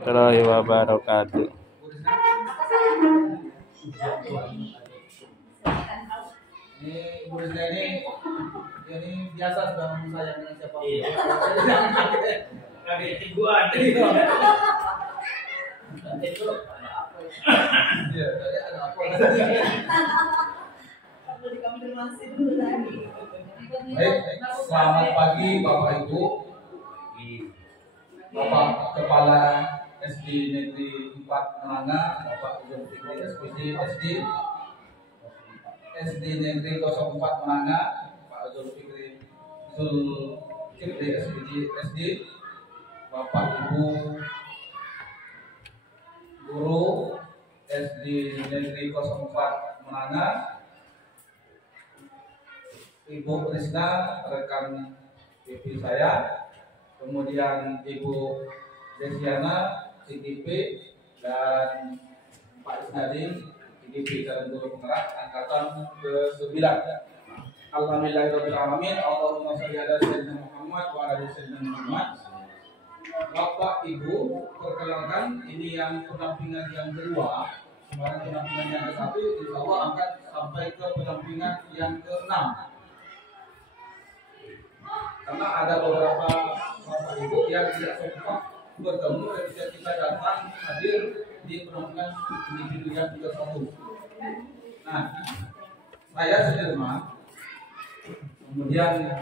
Warahmatullahi wabarakatuh. Ini Bu Rizka ini biasa sudah saya dengan siapa. Iya. Kami ibuan. Itu ada apa ya? Iya, tadi ada apa? Perlu dikonfirmasi dulu tadi. Baik, selamat pagi Bapak Ibu. Bapak Kepala SD Negeri 4 Menanga, Bapak Zulfikri SPD SD Negeri 04 Menanga, Pak Zulfikri SPD, Bapak Ibu Guru SD Negeri 04 Menanga, Ibu Krisna, rekan PP saya, kemudian Ibu Desiana, CGP, dan Pak Isnadi, CGP Calon Guru Penggerak Angkatan ke-9. Alhamdulillahirrahmanirrahim. Allahumma sholli ala sayyidina Muhammad wa ala sayyidina Muhammad. Bapak Ibu, perkenalkan ini yang pendampingan yang kedua. Kemarin pendampingan yang ke-1, insya Allah akan sampai ke pendampingan yang ke-6. Karena ada beberapa Bapak Ibu yang tidak sempat bertemu ketika kita datang hadir di penampilan individu yang ke-1. Nah, saya Sudirman, kemudian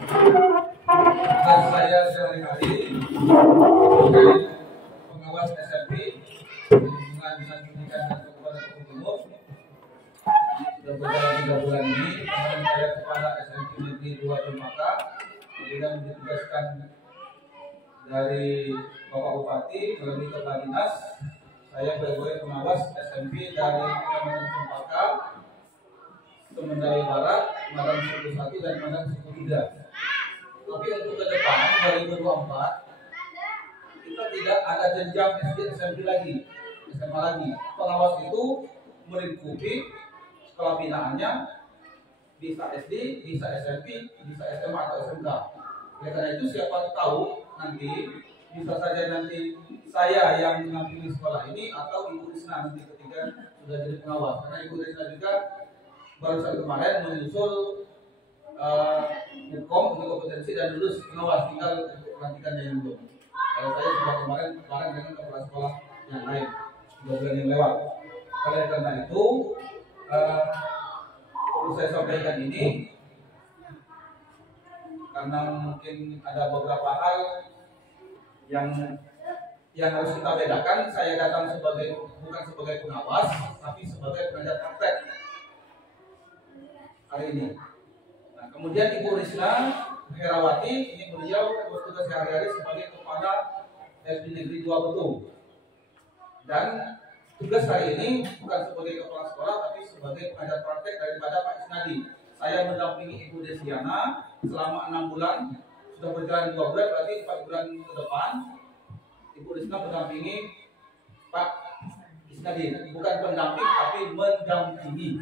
tugas saya sehari-hari sebagai pengawas SMP hubungan dinas pendidikan dan kabupaten Timur. Sudah berjalan 3 bulan ini, kemarin saya kepada SMP Negeri 2 Jemaka, kemudian ditugaskan dari Bapak Bupati melalui Kepala Dinas. Saya sebagai pengawas SMP dari Kecamatan Cempaka, Semendai Barat, Madang Suku 1 dan Madang Suku 3. Tapi untuk ke depan 2024 kita tidak ada jenjang SD SMP lagi, SMA lagi. Pengawas itu melingkupi sekolah binaannya bisa SD, bisa SMP, bisa SMA atau SMK. Oleh karena itu siapa tahu nanti bisa saja nanti saya yang mendampingi sekolah ini atau Ibu Risna nanti ketika sudah jadi pengawas. Karena Ibu Risna juga baru saat kemarin menyusul hukum untuk kompetensi dan lulus pengawas, tinggal pelantikan yang belum. Kalau saya sudah kemarin dengan kepala sekolah yang lain 2 bulan yang lewat. Oleh karena itu perlu saya sampaikan ini karena mungkin ada beberapa hal yang harus kita bedakan. Saya datang bukan sebagai pengawas, tapi sebagai pengajar praktek hari ini. Nah, kemudian Ibu Risna Herawati, ini beliau bertugas sehari-hari sebagai kepala SD Negeri 2 Betul. Dan tugas hari ini bukan sebagai kepala sekolah, tapi sebagai pengajar praktek daripada Pak Isnadi. Saya mendampingi Ibu Desiana selama 6 bulan, sudah berjalan 2 bulan, berarti 4 bulan ke depan Ibu Risna mendampingi Pak Isnadi, bukan pendamping tapi mendampingi.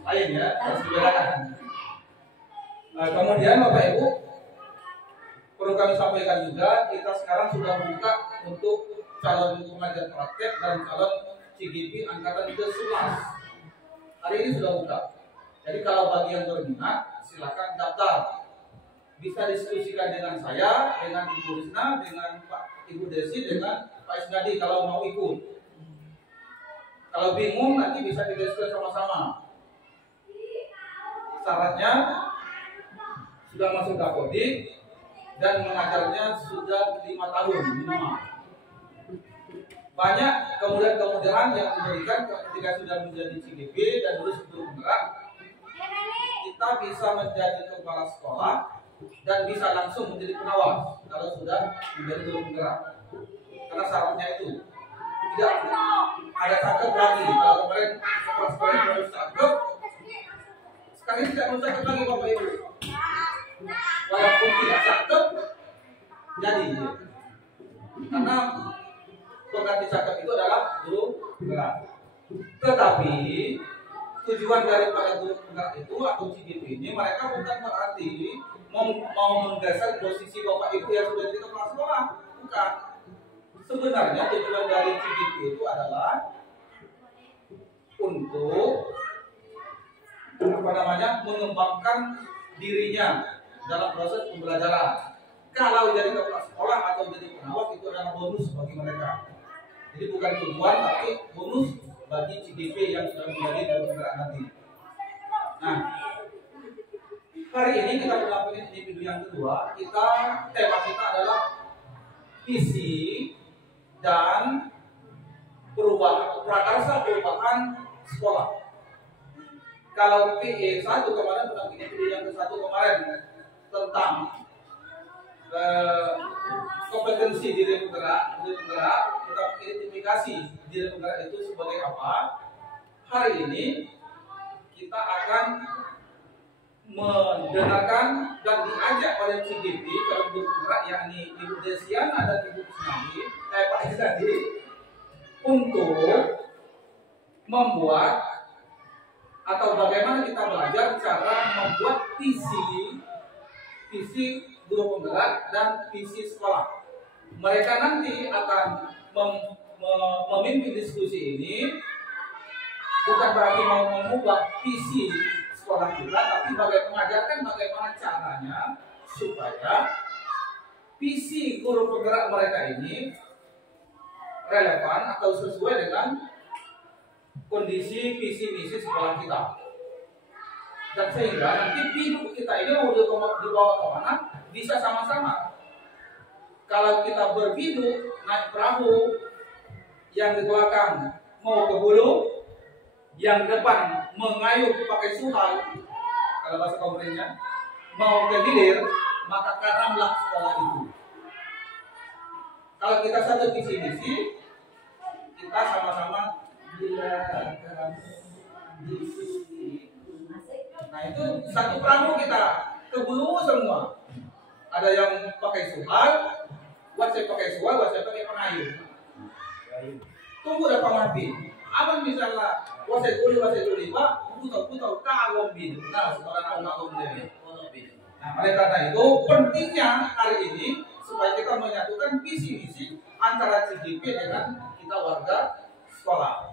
Lain ya, harus dibedakan. Kemudian Bapak Ibu, perlu kami sampaikan juga, kita sekarang sudah buka untuk calon pengajar praktek dan calon CGP angkatan ke-11. Hari ini sudah buka. Jadi kalau bagi yang berminat, silakan daftar. Bisa diskusikan dengan saya, dengan Ibu Risna, dengan Pak Ibu Desi, dengan Pak Isnadi kalau mau ikut. Kalau bingung nanti bisa didiskusikan sama-sama. Syaratnya sudah masuk Dapodik dan mengajarnya sudah 5 tahun minimal. Banyak kemudahan yang diberikan ketika sudah menjadi CGP dan lulus guru penggerak. Kita bisa menjadi kepala sekolah dan bisa langsung menjadi pengawas kalau sudah menjadi guru penggerak. Karena syaratnya itu tidak ada cakep lagi. Kalau kemarin sekolah yang harus cakep, sekarang tidak harus cakep lagi Bapak Ibu. Walaupun tidak cakep, jadi karena pengganti cakep itu adalah guru penggerak. Tetapi tujuan daripada guru penggerak itu atau CGP ini, mereka bukan berarti mau menggeser posisi Bapak Ibu yang sudah jadi kepala sekolah, bukan. sebenarnya tujuan dari CGP itu adalah untuk mengembangkan dirinya dalam proses pembelajaran. Kalau jadi kepala sekolah atau jadi pengawas itu adalah bonus bagi mereka. Jadi bukan tujuan tapi bonus bagi CGP yang sudah menjadi guru penggerak nanti. Nah, hari ini kita mendampingi individu yang kedua. Tema kita adalah visi dan prakarsa perubahan sekolah. Kalau PE 1 kemarin mendampingi individu yang ke-1 kemarin tentang kompetensi diri penggerak, kita identifikasi diri penggerak itu sebagai apa. Hari ini kita akan mendengarkan dan diajak oleh CGP kalau guru penggerak yakni Ibu Desiana dan Ibu Kusnadi, Pak Isadi, untuk membuat atau bagaimana kita belajar cara membuat visi guru penggerak dan visi sekolah. Mereka nanti akan memimpin diskusi ini, bukan berarti mau mengubah visi sekolah kita, tapi mengajarkan bagaimana caranya supaya visi guru penggerak mereka ini relevan atau sesuai dengan kondisi visi misi sekolah kita. Dan sehingga nanti hidup kita ini mau dibawa kemana bisa sama-sama. Kalau kita berbiduk naik perahu, yang di belakang mau ke hulu, yang depan mengayuh pakai suhal, kalau bahasa komplainnya mau ke hilir, maka karamlah sekolah itu. Kalau kita satu visi misi, kita sama-sama dilakukan visi. Nah itu satu perahu kita ke hulu semua. Ada yang pakai suhal, saya pakai suhal, saya pakai pengayuh. Tunggu ada pengapi. Abang misalnya wasai kuli pak, putau kawam bin. Nah sekarang aku jadi. Nah oleh karena itu pentingnya hari ini supaya kita menyatukan visi misi antara CGP dengan kita warga sekolah.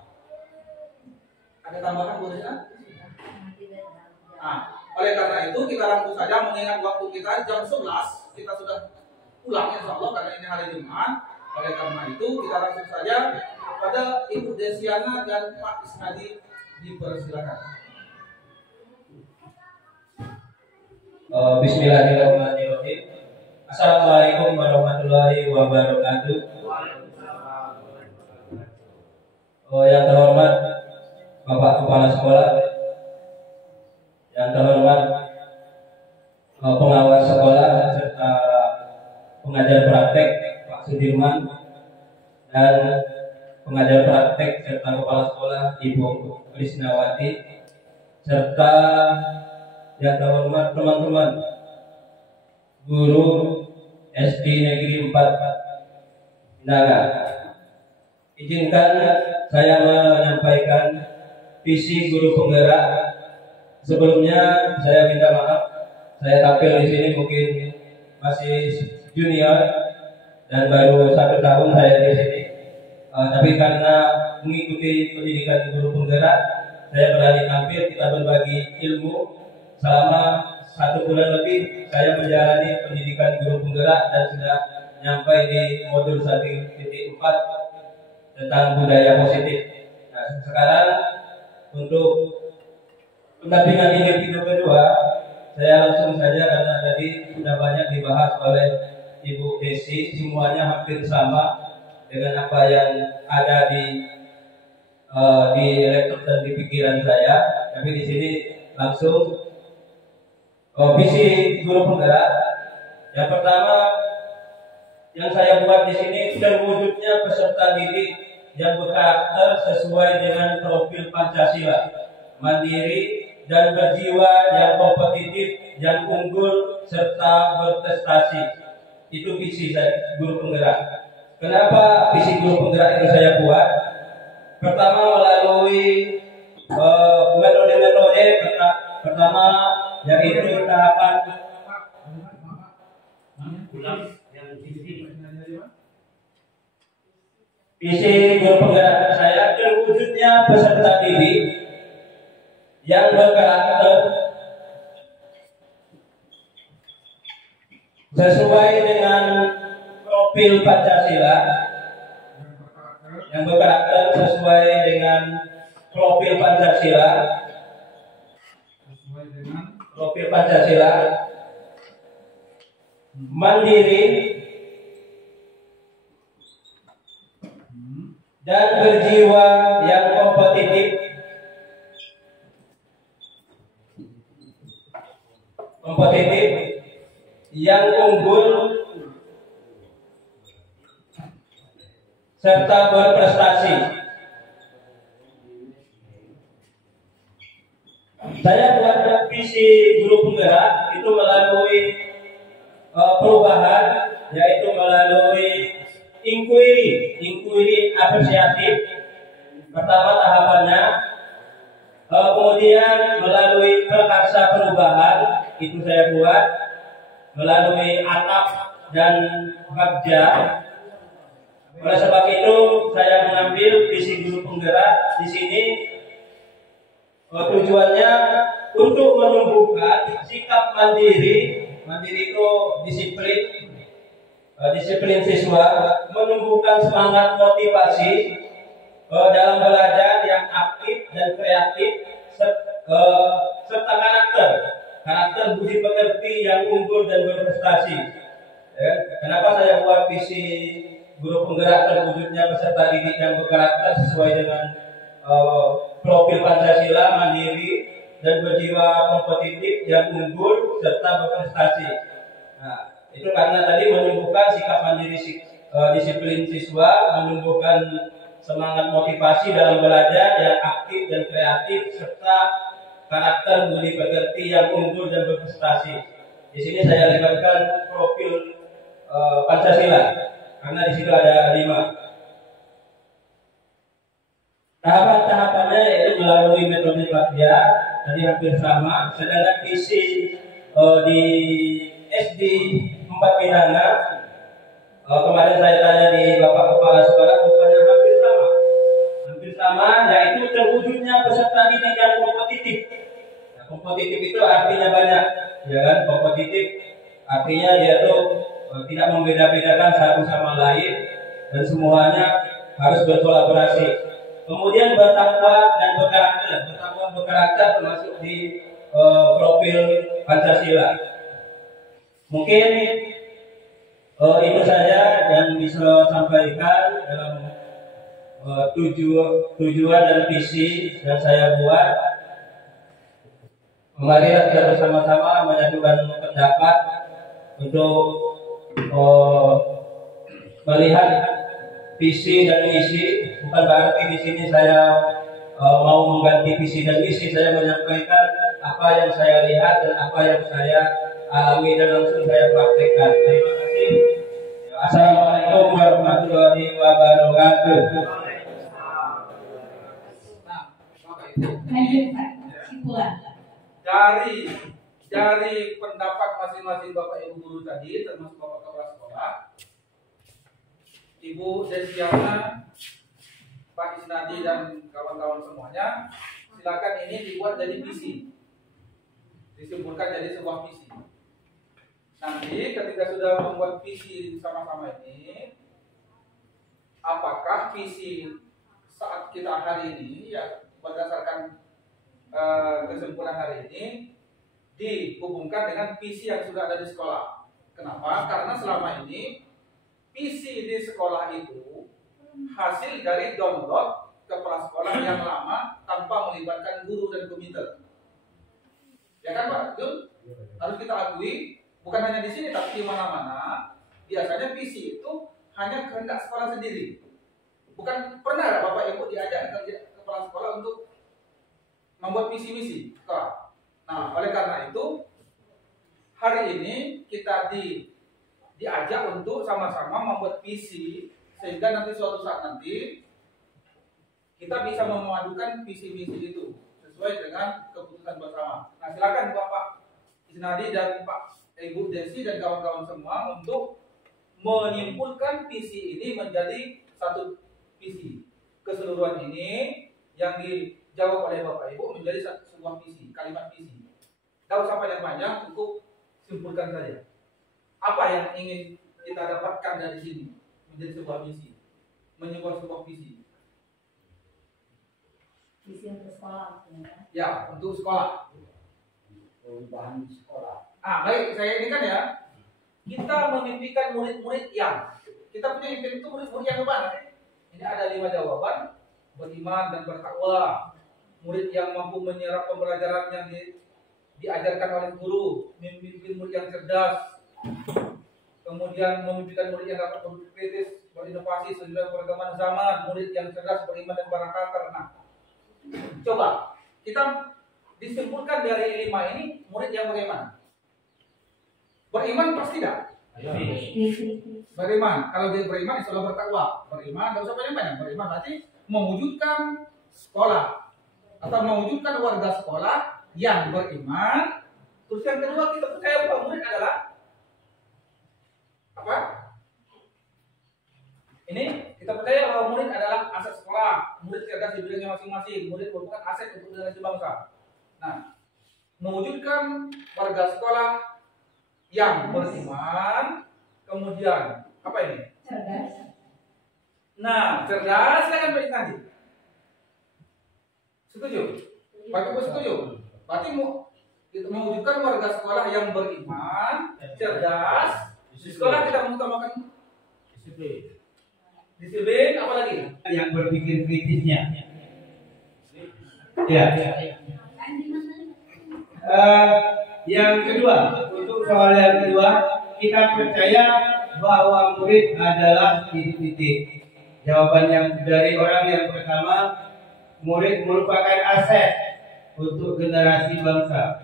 Ada tambahan Bu Rina? Nah, oleh karena itu kita langsung saja mengingat waktu kita jam 11 kita sudah pulang insya Allah karena ini hari Jumat. Oleh karena itu kita langsung saja kepada Ibu Desiana dan Pak Isnadi dipersilakan. Bismillahirrahmanirrahim. Assalamualaikum warahmatullahi wabarakatuh. Yang terhormat Bapak Kepala Sekolah, yang terhormat pengawas sekolah serta pengajar praktek Pak Sudirman dan pengajar praktek serta kepala sekolah Ibu Krisnawati serta yang terhormat teman-teman guru SD Negeri 4 Binanga. Izinkan saya menyampaikan visi guru penggerak. Sebelumnya saya minta maaf, saya tampil di sini mungkin masih junior dan baru 1 tahun saya di sini. Tapi karena mengikuti pendidikan guru penggerak, saya berani tampil, kita berbagi ilmu. Selama 1 bulan lebih saya menjalani pendidikan guru penggerak dan sudah nyampai di modul 1.4 tentang budaya positif. Nah, sekarang untuk pendampingan individu kedua, saya langsung saja karena tadi sudah banyak dibahas oleh Ibu Desi, semuanya hampir sama dengan apa yang ada di laptop dan di pikiran saya. Tapi di sini langsung visi guru penggerak. Yang pertama yang saya buat di sini sudah wujudnya peserta didik yang berkarakter sesuai dengan profil Pancasila, mandiri dan berjiwa yang kompetitif, yang unggul serta berprestasi. Itu visi saya, guru penggerak. Kenapa visi guru penggerak ini saya buat? Pertama melalui metode-metode pertama yaitu tahapan visi guru penggerak saya terwujudnya peserta didik yang berkarakter sesuai dengan profil Pancasila, yang berkarakter sesuai dengan profil Pancasila, mandiri dan berjiwa yang kompetitif, yang unggul serta berprestasi. Saya buat visi guru penggerak itu melalui perubahan, yaitu melalui inquiry apresiatif. Pertama tahapannya, kemudian melalui prakarsa perubahan itu saya buat melalui atap dan bagja. Oleh sebab itu saya mengambil visi guru penggerak di sini. Tujuannya untuk menumbuhkan sikap mandiri itu disiplin siswa, menumbuhkan semangat motivasi dalam belajar yang aktif dan kreatif, serta karakter budi pekerti yang unggul dan berprestasi. Kenapa saya buat visi guru penggerak terwujudnya peserta didik yang berkarakter sesuai dengan profil Pancasila, mandiri dan berjiwa kompetitif yang unggul serta berprestasi. Nah, itu karena tadi menumbuhkan sikap mandiri disiplin siswa, menumbuhkan semangat motivasi dalam belajar yang aktif dan kreatif, serta karakter budi pekerti yang unggul dan berprestasi. Di sini saya libatkan profil Pancasila karena di situ ada 5. Tahapan-tahapannya yaitu melalui metode bagja, tadi hampir sama. Sedangkan visi di SD 4 Minanga, kemarin saya tanya di Bapak Kepala Sekolah, rupanya hampir sama, yaitu terwujudnya peserta didik yang kompetitif. Nah, kompetitif itu artinya banyak, ya kan? Kompetitif artinya dia tuh tidak membeda-bedakan satu sama lain dan semuanya harus berkolaborasi. Kemudian bertakwa dan berkarakter termasuk di profil Pancasila. Mungkin itu saja yang bisa sampaikan dalam tujuan dan visi yang saya buat. Mari kita bersama-sama menyatukan pendapat untuk melihat visi dan misi. Bukan berarti di sini saya mau mengganti visi dan misi. Saya menyampaikan apa yang saya lihat dan apa yang saya alami dan langsung saya praktekkan. Terima kasih. Assalamualaikum warahmatullahi wabarakatuh. Lanjut Pak, kesimpulan. Dari pendapat masing-masing Bapak Ibu guru tadi, termasuk Bapak Kepala Sekolah, Ibu Desiana, Pak Isnadi dan kawan-kawan semuanya, silakan ini dibuat jadi visi, disimpulkan jadi sebuah visi. Nanti ketika sudah membuat visi sama-sama ini, apakah visi saat kita hari ini, ya berdasarkan kesimpulan hari ini, dihubungkan dengan visi yang sudah ada di sekolah. Kenapa? Karena selama ini visi di sekolah itu hasil dari download kepala sekolah yang lama tanpa melibatkan guru dan komite. Ya kan Pak? Betul? Harus kita akui, bukan hanya di sini tapi di mana-mana biasanya visi itu hanya kehendak sekolah sendiri. Bukan pernah Bapak Ibu diajak kepala sekolah untuk membuat visi misi sekolah. Nah, oleh karena itu hari ini kita diajak untuk sama-sama membuat visi sehingga nanti suatu saat nanti kita bisa memadukan visi-visi itu sesuai dengan keputusan bersama. Nah, silakan Bapak Isnadi dan Pak Ibu Desi dan kawan-kawan semua untuk menyimpulkan visi ini menjadi satu visi. Keseluruhan ini yang dijawab oleh Bapak Ibu menjadi sebuah visi, kalimat visi. Tidak usah panjang-panjang, cukup simpulkan saja. Apa yang ingin kita dapatkan dari sini menjadi sebuah visi, menyebut sebuah visi. Visi untuk sekolah, Ya, untuk sekolah. Perubahan di sekolah. Baik, saya ini kan ya, kita memimpikan murid-murid yang kita punya impian itu murid-murid yang bagaimana? Ini ada 5 jawaban: beriman dan bertakwa, murid yang mampu menyerap pembelajaran yang diajarkan oleh guru, memimpin murid yang cerdas, kemudian memimpikan murid yang dapat berpikir kritis, berinovasi sesuai perkembangan zaman, murid yang cerdas, beriman dan berakal. Nah, coba kita disimpulkan dari 5 ini murid yang bagaimana? Beriman pasti tidak? Beriman. Kalau dia beriman, insya Allah bertakwa. Beriman, tidak usah banyak-banyak. Beriman berarti mewujudkan sekolah atau mewujudkan warga sekolah yang beriman. Terus yang kedua, kita percaya bahwa murid adalah apa? Ini kita percaya bahwa murid adalah aset sekolah. Murid cerdas di bidangnya masing-masing. Murid merupakan aset untuk generasi bangsa. Nah, mewujudkan warga sekolah yang beriman, kemudian apa ini? cerdas. Nah, cerdas kan baik tadi. Setuju? Bapak Ibu setuju? Berarti kita mewujudkan warga sekolah yang beriman, cerdas. Di sekolah kita mengutamakan disiplin, apa lagi? Yang berpikir kritisnya. Ya. Yang kedua, untuk soal yang kedua, kita percaya bahwa murid adalah titik-titik. Jawaban yang dari orang yang pertama, murid merupakan aset untuk generasi bangsa.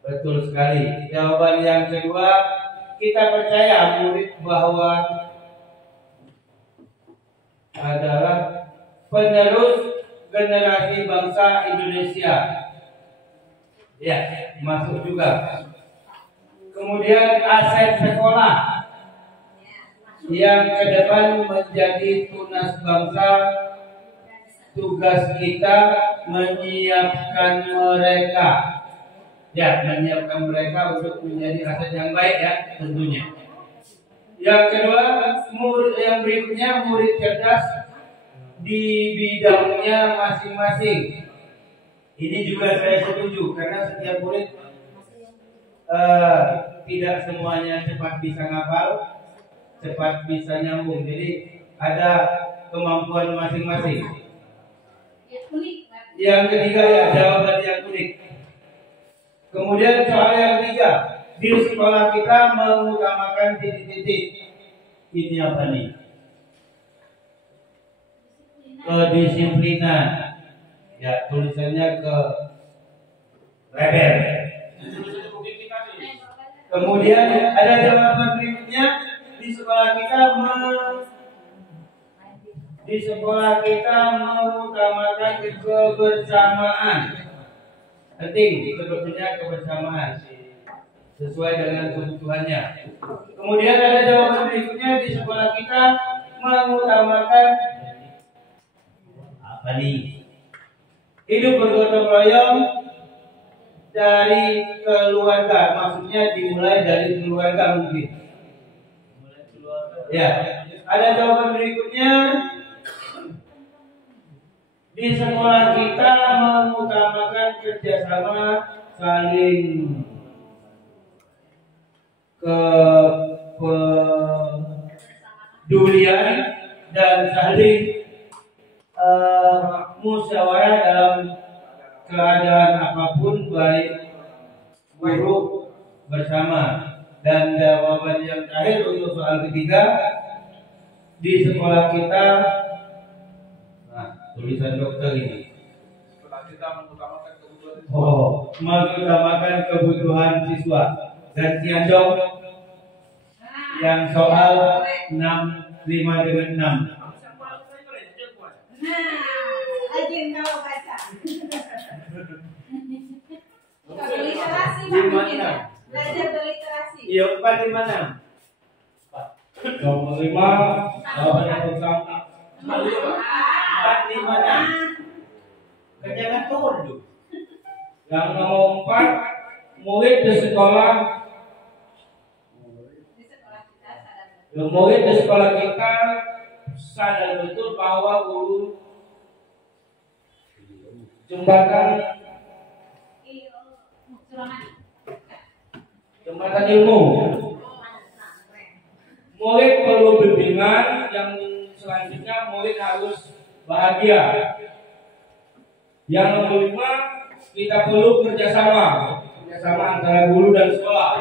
Betul sekali. Jawaban yang kedua, kita percaya murid bahwa adalah penerus generasi bangsa Indonesia. Ya, masuk juga. Kemudian aset sekolah yang ke depan menjadi tunas bangsa. Tugas kita menyiapkan mereka. Ya, menyiapkan mereka untuk menjadi aset yang baik ya, tentunya. Yang kedua, murid yang berikutnya murid cerdas di bidangnya masing-masing. Ini juga saya setuju karena setiap murid tidak semuanya cepat bisa ngapal, cepat bisa nyambung. Jadi ada kemampuan masing-masing. Yang ketiga ya, jawaban yang unik. Kemudian soal yang ketiga, di sekolah kita mengutamakan titik-titik. Ini apa nih? Kedisiplinan. Ya, tulisannya ke lebar. Kemudian ada jawaban berikutnya, di sekolah kita mengutamakan kebersamaan. Penting, sebetulnya kebersamaan sesuai dengan kebutuhannya. Kemudian ada jawaban berikutnya, di sekolah kita mengutamakan apa nih? Hidup bergotong royong dari keluarga, maksudnya dimulai dari keluarga mungkin. Ya, ada jawaban berikutnya. Di sekolah kita mengutamakan kerjasama, saling kepedulian dan saling musyawarah dalam keadaan apapun, baik buruk bersama. Dan jawaban yang terakhir untuk soal ketiga, di sekolah kita, nah, tulisan dokter ini. Sekolah kita mengutamakan kebutuhan siswa. Mengutamakan kebutuhan siswa. Dan Tiandong yang soal 5 dengan 6. Rajin kalau baca. Kalau literasi mungkin ya. Belajar berliterasi. Iya, 4 di mana? 25, jawaban yang pertama Malu ya Pak? 46. Kerjakan dulu. Yang nomor 4, murid di sekolah. Murid di sekolah kita sadar betul bahwa guru jembatan ilmu. Murid perlu bimbingan. Yang selanjutnya murid harus bahagia. Yang nomor 5, kita perlu kerjasama antara guru dan sekolah.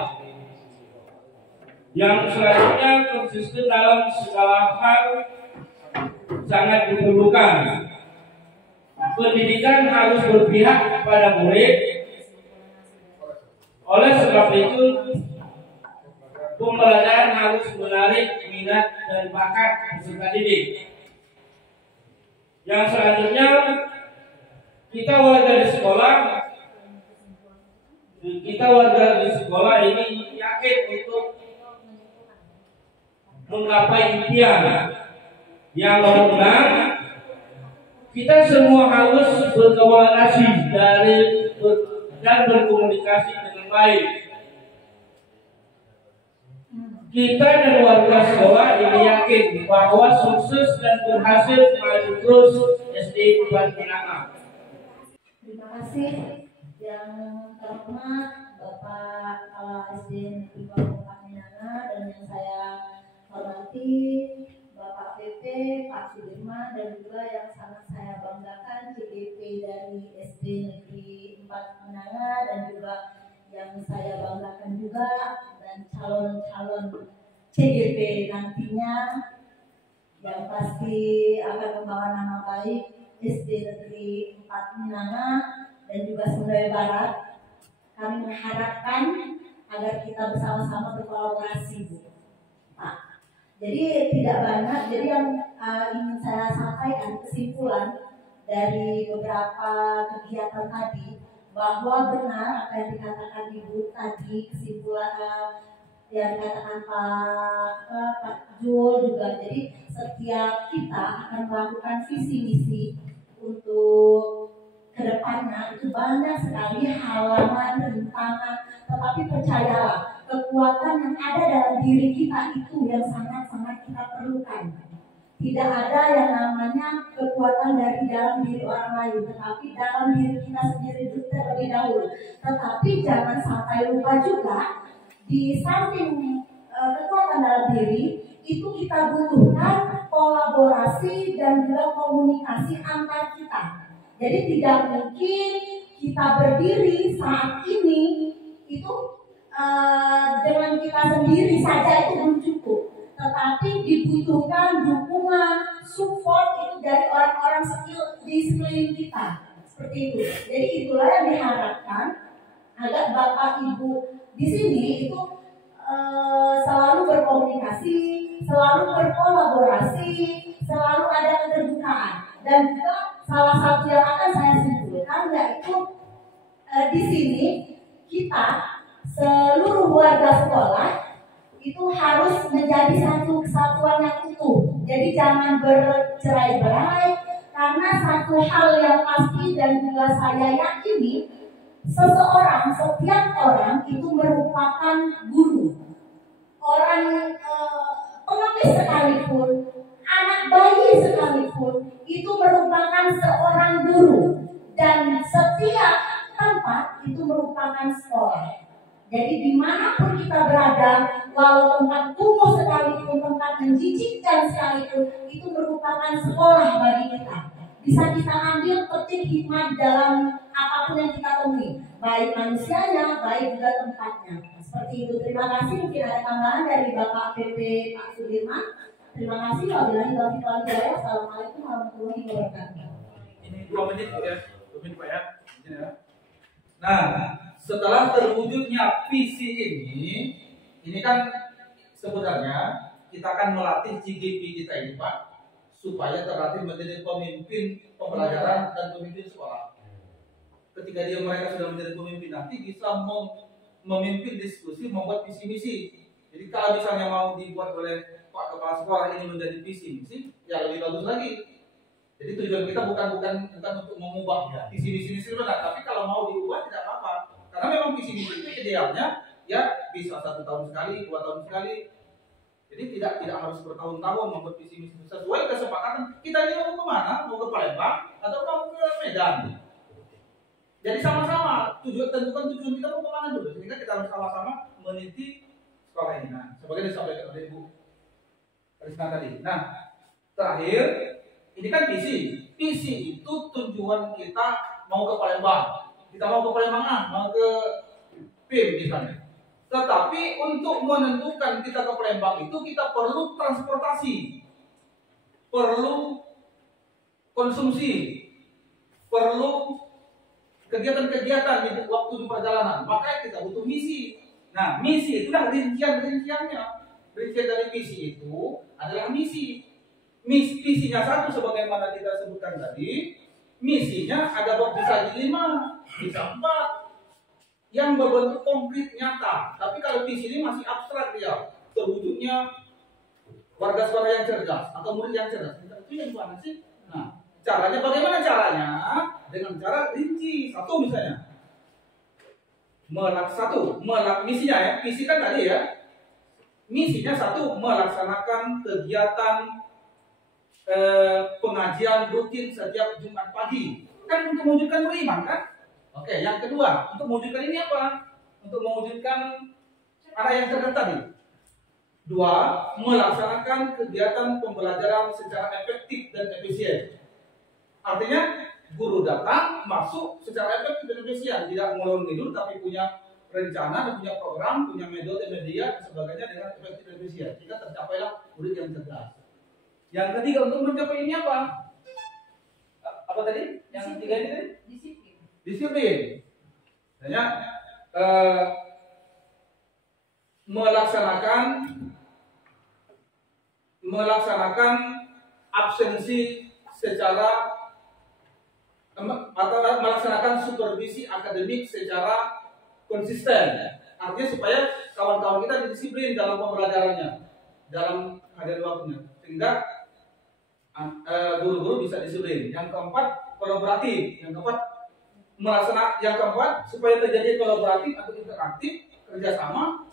Yang selanjutnya konsisten dalam segala hal sangat diperlukan. Pendidikan harus berpihak kepada murid. Oleh sebab itu, pembelajaran harus menarik minat dan bakat peserta didik. Yang selanjutnya, kita warga di sekolah ini yakin untuk menggapai impian. Yang nomor 6, kita semua harus berkomunikasi dan berkomunikasi dengan baik. Kita dan warga sekolah ini yakin bahwa sukses dan berhasil maju terus SD Buban Pinanga. Terima kasih yang terhormat Bapak Kepala SD Negeri Buban Pinanga dan yang saya hormati Bapak PP, Pak Sudirman, dan juga yang sangat saya banggakan CDP dari SD Negeri 4 Pinanga, dan juga yang saya banggakan juga dan calon-calon CDP nantinya yang pasti akan membawa nama baik SD Negeri 4 Pinanga dan juga Sunda Barat. Kami mengharapkan agar kita bersama-sama berkolaborasi, Bu. Pak. Jadi tidak banyak, jadi yang ingin saya sampaikan kesimpulan dari beberapa kegiatan tadi, bahwa benar apa yang dikatakan Ibu tadi, kesimpulan yang dikatakan Pak Jul juga. Jadi setiap kita akan melakukan visi misi untuk kedepannya, itu banyak sekali halaman, rintangan, tetapi percayalah, kekuatan yang ada dalam diri kita itu yang sangat-sangat kita perlukan. Tidak ada yang namanya kekuatan dari dalam diri orang lain, tetapi dalam diri kita sendiri terlebih dahulu. Tetapi jangan sampai lupa juga, di samping kekuatan dalam diri, itu kita butuhkan kolaborasi dan juga komunikasi antar kita. Jadi tidak mungkin kita berdiri saat ini itu dengan kita sendiri saja itu belum cukup, tetapi dibutuhkan dukungan, support itu dari orang-orang di sekeliling kita, seperti itu. Jadi itulah yang diharapkan agar Bapak Ibu di sini itu selalu berkomunikasi, selalu berkolaborasi, selalu ada keterbukaan. Dan juga salah satu yang akan saya simpulkan yaitu di sini kita seluruh warga sekolah itu harus menjadi satu kesatuan yang utuh. Jadi jangan bercerai-berai, karena satu hal yang pasti dan juga saya yakini, setiap orang itu merupakan guru. Orang pengemis sekalipun, anak bayi sekalipun, itu merupakan seorang guru. Dan setiap tempat itu merupakan sekolah. Jadi dimanapun kita berada, walau tempat kumuh sekalipun, tempat menjijikkan sekalipun, itu merupakan sekolah bagi kita. Bisa kita ambil petik hikmah dalam apapun yang kita temui, baik manusianya, baik juga tempatnya. Seperti itu. Terima kasih. Mungkin ada tambahan dari Bapak PP Pak Sudirman. Terima kasih. Wabillahi taufiq wal hidayah. Assalamualaikum warahmatullahi wabarakatuh. Ini 2 menit ya, 2 menit Pak ya. Nah, setelah terwujudnya visi ini kan sebenarnya kita akan melatih CGP kita ini Pak, supaya terlatih menjadi pemimpin pembelajaran dan pemimpin sekolah. Ketika mereka sudah menjadi pemimpin, nanti bisa memimpin diskusi, membuat visi misi. Jadi kalau misalnya mau dibuat oleh Pak Kepala Sekolah ini menjadi visi misi, ya lebih bagus lagi. Jadi tujuan kita bukan untuk mengubah visi misi benar, tapi kalau mau diubah tidak apa-apa. Karena memang visi misi itu idealnya ya bisa 1 tahun sekali, 2 tahun sekali. Jadi tidak harus bertahun-tahun membuat visi misi sesuai kesepakatan. Kita ini mau kemana? Mau ke Palembang atau mau ke Medan? Jadi sama-sama tentukan tujuan kita mau kemana dulu, sehingga kita harus sama-sama meniti sekolah ini. Nah, sebagai disampaikan oleh Ibu Krisna tadi. Nah, terakhir ini kan visi. Visi itu tujuan kita mau ke Palembang. Kita mau ke Palembang, mau ke PIM misalnya. Tetapi untuk menentukan kita ke Palembang itu kita perlu transportasi, perlu konsumsi, perlu kegiatan-kegiatan di waktu di perjalanan. Makanya kita butuh misi. Nah, misi itulah rincian-rinciannya. Rincian dari visi itu adalah misi. Visinya 1 sebagaimana kita sebutkan tadi. Misinya ada bisa 5, bisa 4 yang berbentuk konkret nyata. Tapi kalau visi ini masih abstrak dia, terwujudnya warga sekolah yang cerdas atau murid yang cerdas. Itu yang mana sih? Nah, caranya bagaimana caranya? Dengan cara rinci. 1 misalnya. Misinya ya. Visi kan tadi ya. Misinya 1 melaksanakan kegiatan pengajian rutin setiap Jumat pagi. Kan untuk mewujudkan beriman kan? Oke, yang kedua, untuk mewujudkan ini apa? Untuk mewujudkan arah yang cerdas tadi. 2, melaksanakan kegiatan pembelajaran secara efektif dan efisien. Artinya guru datang, masuk secara efektif dan efisien, tidak ngulur ngidul tapi punya rencana dan punya program, punya metode media dan sebagainya dengan efektif dan efisien. Sehingga tercapailah murid yang cerdas. Yang ketiga, untuk mencapai ini apa? Apa tadi? Yang ketiga ini tadi? Disiplin. Misalnya melaksanakan absensi secara atau melaksanakan supervisi akademik secara konsisten. Artinya supaya kawan-kawan kita disiplin dalam pembelajarannya, dalam hadiah waktunya, sehingga guru-guru bisa disiplin. Yang keempat, kolaboratif. Yang keempat, supaya terjadi kolaboratif atau interaktif, kerjasama,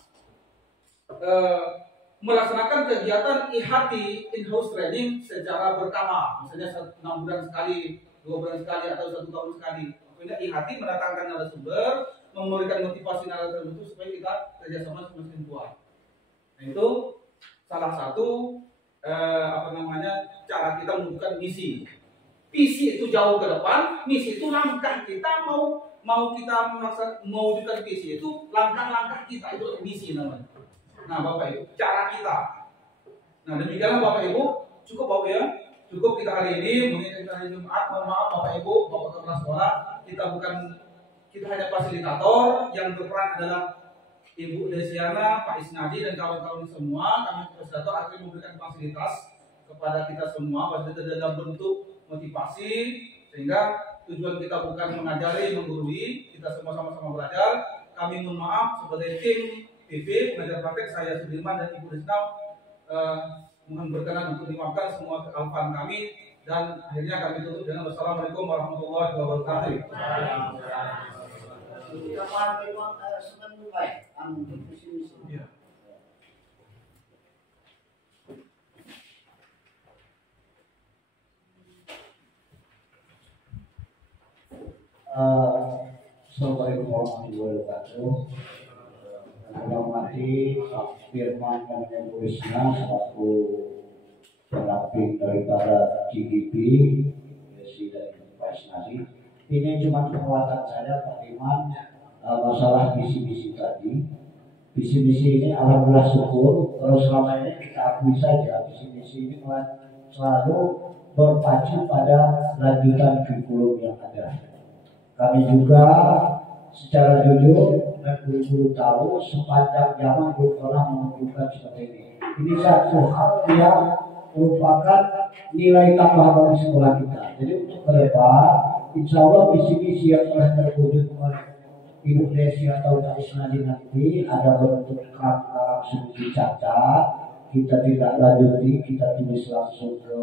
melaksanakan kegiatan IHT, in-house training secara berkala. Misalnya 6 bulan sekali, 2 bulan sekali, atau 1 tahun sekali. Maksudnya IHT mendatangkan narasumber, memberikan motivasi narasumber supaya kita kerjasama semakin kuat. Nah, itu salah satu cara kita menentukan misi. Visi itu jauh ke depan, misi itu langkah kita mau kita mewujudkan visi itu langkah-langkah kita, itu misi namanya. Nah, Bapak Ibu, cara kita. Nah, demikianlah Bapak Ibu, cukup Bapak ya. Cukup kita hari ini, mungkin kita hari Jumat, mohon maaf Bapak Ibu, Bapak Kepala Sekolah, kita hanya fasilitator, yang berperan adalah Ibu Desiana, Pak Isnadi dan kawan-kawan semua. Kami fasilitator akan memberikan fasilitas kepada kita semua, fasilitas dalam bentuk motivasi, sehingga tujuan kita bukan mengajari, menggurui, kita semua sama-sama belajar. Kami mohon maaf sebagai tim PP pengajar praktek, saya Sudirman dan Ibu Desna mohon berkenan untuk dimaafkan semua kealpaan kami, dan akhirnya kami tutup dengan wassalamualaikum warahmatullahi wabarakatuh. Assalamualaikum warahmatullahi wabarakatuh. Saya hormati Pak Firman dan Ibu Risna selaku pendamping dari para GGP, Desi dan Pak Isnadi. Ini cuma penguatan saya Pak Firman masalah visi-misi tadi. Visi-misi ini alhamdulillah syukur kalau selama ini kita akui saja visi-misi ini selalu berpacu pada lanjutan kurikulum yang ada. Kami juga secara jujur dan guru-guru tahu sepanjang zaman belum pernah menunjukkan seperti ini. Ini satu hal yang merupakan nilai tambah bagi sekolah kita. Jadi untuk ke depan, insya Allah visi-misi yang telah terwujud oleh Ibu Desi atau Pak Isnadi nanti ada bentuk kerangka langsung dicatat, kita tidak lanjuti, kita tulis langsung ke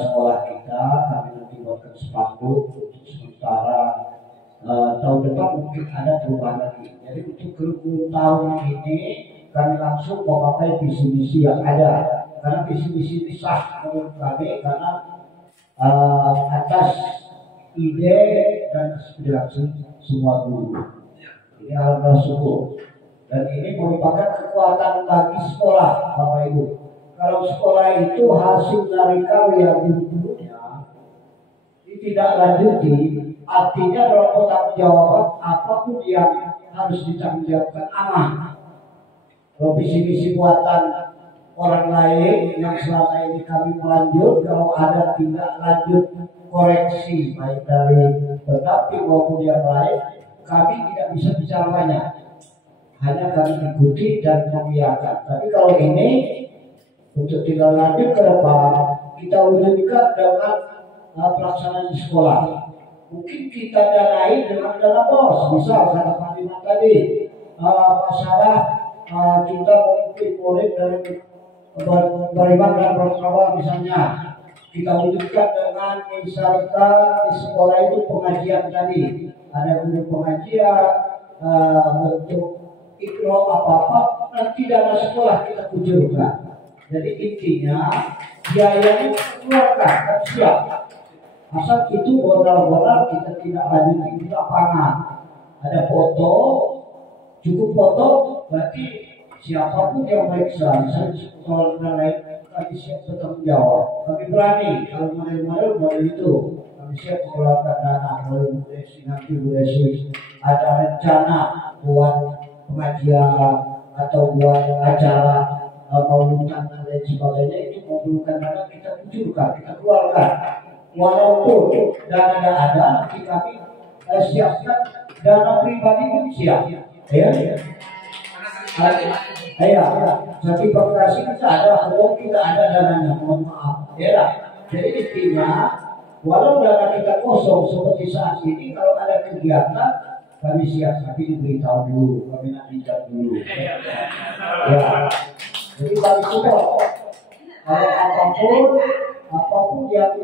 sekolah kita. Kami nanti buatkan spanduk untuk sementara. Tahun depan mungkin ada perubahan lagi. Jadi untuk kurikulum tahun ini kami langsung memakai visi misi yang ada. Karena visi misi ini sah menurut kami karena atas ide dan aspirasi semua guru. Ini alhamdulillah syukur. Dan ini merupakan kekuatan bagi sekolah, Bapak Ibu. Kalau sekolah itu hasil dari karya guru-gurunya tidak lanjuti, artinya dalam pertanggung jawaban apapun yang harus ditanggungjawabkan aman. Kalau visi-visi buatan orang lain yang selama ini kami melanjut, kalau ada tidak lanjut koreksi baik dari pendamping maupun yang lain, kami tidak bisa bicara banyak, hanya kami ikuti dan mengiyakan. Tapi kalau ini untuk tidak lanjut ke depan, kita wujudkan dengan pelaksanaan di sekolah. Mungkin kita danai dengan dana bos, misal kata Pak Diman tadi, masalah kita mungkin murid dari beriman dan berkawan misalnya, kita wujudkan dengan misalkan di sekolah itu pengajian tadi, ada guru pengajian, bentuk ikro apa-apa, nanti dana sekolah kita kucurkan. Jadi intinya biayanya keluarkan dan siap. Asal itu modal-modal kita tidak lanjut di lapangan. Ada foto, cukup foto, berarti siapapun yang meriksa, misalnya sekolah dan lain, kami siap bertanggung jawab. Kami berani kalau model itu, kami siap mengeluarkan dana. Kalau nanti Bu Desi ada rencana buat pengajian atau buat acara mauludan dan lain sebagainya, itu memerlukan dana, kita kucurkan, kita keluarkan. Walaupun dana ada, nanti kami siapkan dana pribadi pun siap. Ya. Jadi Bekasi kita ada, kalau kita ada dananya, mohon maaf. Ya. Jadi intinya, walau dana kita kosong seperti saat ini, kalau ada kegiatan, kami siap, tapi diberitahu dulu, kami nanti jam dulu. Ya. Jadi kami support. Kalau apapun yang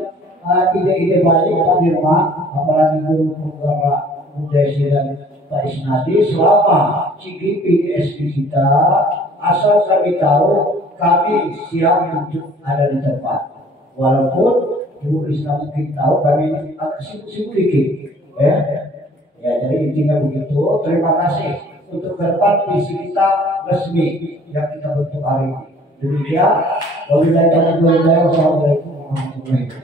ide-ide baik Pak Dirman, apalagi guru penggerak Bu Desi dan Pak Isnadi, selama CGP SD kita, asal kami tahu, kami siap untuk ada di tempat. Walaupun Ibu Krisna mungkin tahu, kami agak sibuk-sibuk dikit. Ya, jadi intinya begitu. Terima kasih untuk ke depan misi kita resmi yang kita bentuk hari ini. Demikian, wabillahi taufiq wal hidayah. Wassalamualaikum warahmatullahi wabarakatuh.